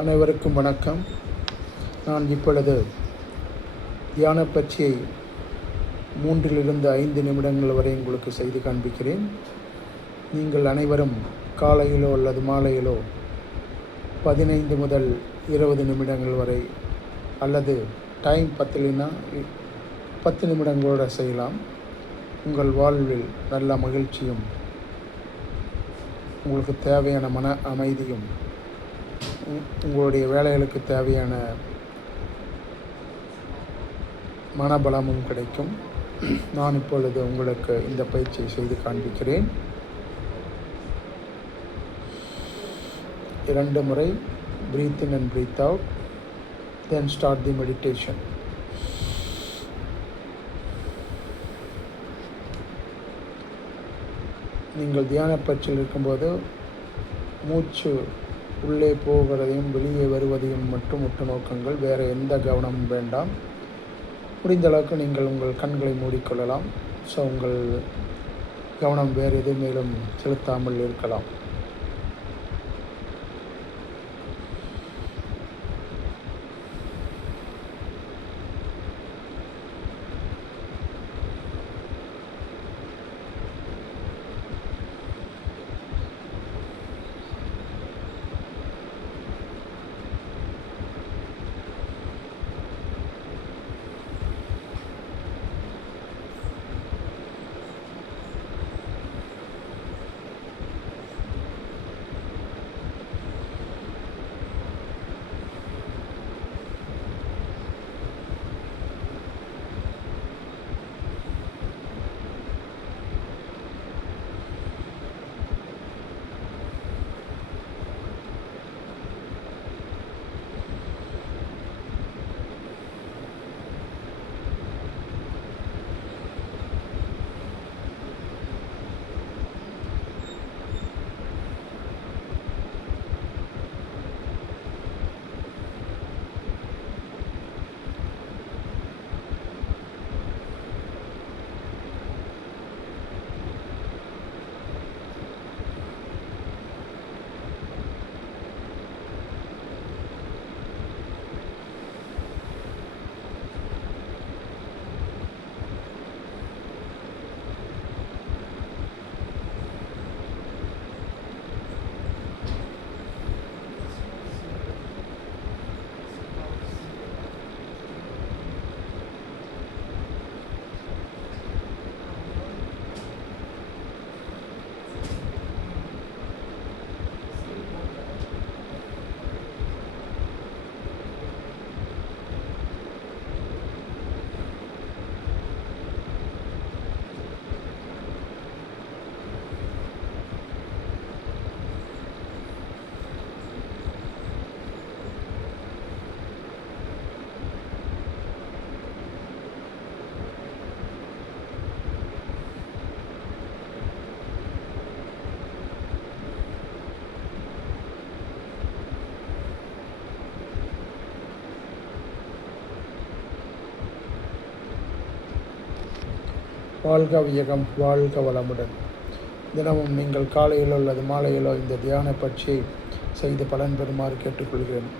அனைவருக்கும் வணக்கம். நான் இப்பொழுது தியான பயிற்சியை 3 to 5 நிமிடங்கள் வரை உங்களுக்கு செய்து காண்பிக்கிறேன். நீங்கள் அனைவரும் காலையிலோ அல்லது மாலையிலோ 15 முதல் 20 நிமிடங்கள் வரை அல்லது டைம் பத்தலைன்னா 10 நிமிடங்களோடு செய்யலாம். உங்கள் வாழ்வில் நல்ல மகிழ்ச்சியும் உங்களுக்கு தேவையான மன அமைதியும் உங்களுடைய வேலைகளுக்கு தேவையான மனபலமும் கிடைக்கும். நான் இப்பொழுது உங்களுக்கு இந்த பயிற்சியை செய்து காண்பிக்கிறேன். 2 முறை breathe in and breathe out, then start the meditation. நீங்கள் தியான பயிற்சியில் இருக்கும்போது மூச்சு உள்ளே போகிறதையும் வெளியே வருவதையும் மட்டும் உற்று நோக்குங்கள். வேறு எந்த கவனமும் வேண்டாம். முடிந்த அளவுக்கு நீங்கள் உங்கள் கண்களை மூடிக்கொள்ளலாம். ஸோ உங்கள் கவனம் வேறு எது மேலும் செலுத்தாமல் இருக்கலாம். வாழ்க வையகம், வாழ்க வளமுடன். தினமும் நீங்கள் காலையிலோ அல்லது மாலையிலோ இந்த தியான பயிற்சியை செய்து பலன் பெறுமாறு கேட்டுக்கொள்கிறேன்.